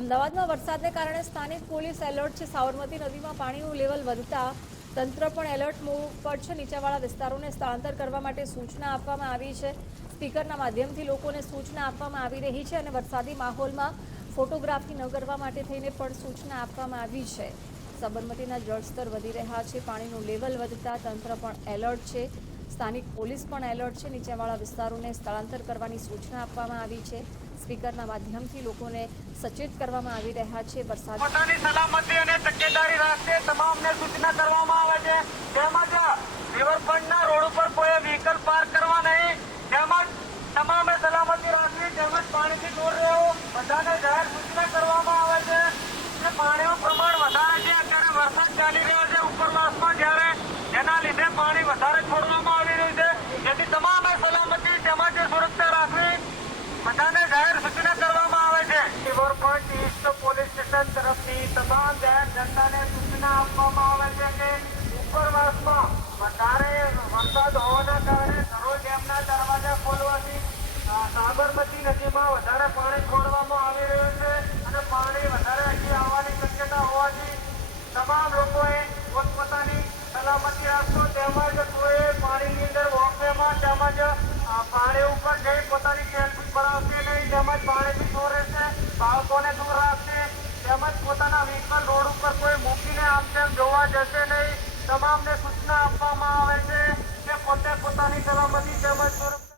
અમદાવાદમાં વરસાદને કારણે સ્થાનિક પોલીસ એલર્ટ છે। સાબરમતી નદીમાં પાણીનું લેવલ વધતા તંત્ર પણ એલર્ટ મોડ પર છે। નીચાણવાળા વિસ્તારોને સ્થળાંતર કરવા માટે સૂચના આપવામાં આવી છે। સ્પીકરના માધ્યમથી લોકોને સૂચના આપવામાં આવી રહી છે અને વરસાદી માહોલમાં ફોટોગ્રાફી ન કરવા માટે થઈને પણ સૂચના આપવામાં આવી છે। સાબરમતીના જળસ્તર વધી રહ્યા છે। પાણીનું લેવલ વધતા તંત્ર પણ એલર્ટ છે। સ્થાનિક પોલીસ પણ એલર્ટ છે। નીચાણવાળા વિસ્તારોને સ્થળાંતર કરવાની સૂચના આપવામાં આવી છે। સ્પીકરના માધ્યમથી લોકોને સચેત કરવામાં આવી રહ્યા છે। વરસાદ પોતાની સલામતી અને તકેદારી રાખે તમામને સૂચના કરવામાં આવે છે। તેમજ રિવરફ્રન્ટના રોડ ઉપર કોઈ વ્હીકલ પાર્ક કરવા નહીં, તેમજ તમામે સલામતી રાખવી, તેમજ પાણીથી દૂર રહેવું, બધાને જાહેર સૂચના કરવામાં આવે છે કે પાણીનું પ્રમાણ વધારે છે। અત્યારે વરસાદ ચાલી રહ્યો છે ઉપરવાસમાં, જ્યારે એના લીધે પાણી વધારે છોડવામાં આવી રહ્યું છે, જેથી તમામે સલામતી તેમજ સુરક્ષા રાખવી, બધાને જાહેર સૂચના કરવામાં આવે છે। રિવરફ્રન્ટ ઈસ્ટ પોલીસ સ્ટેશન તરફથી તમામ જાહેર જનતાને સૂચના આપવામાં આવે છે કે ઉપરવાસમાં વધારે વરસાદ હોવાના કારણે ધરોઈ ડેમના દરવાજા ખોલવાથી સાબરમતી નદીમાં વધારે પાણી છોડવામાં આવી રહ્યું છે અને પાણી વધારે અહીં આવવાની શક્યતા હોવાથી તમામ લોકોએ પોતપોતાની સલામતી રાખશો, તેમજ કોઈ પાણીની અંદર વોકવેમાં તેમજ પાણી ઉપર જઈ પોતાની સેલ્ફી પડાવશે નહીં, તેમજ પાણીથી દૂર રહેશે, બાળકોને દૂર રાખશે, તેમજ પોતાના વ્હીકલ રોડ ઉપર કોઈ મૂકીને આમ તેમ જોવા જશે નહીં। તમામને સૂચના આપવામાં આવે છે કે પોતે પોતાની સલામતી તેમજ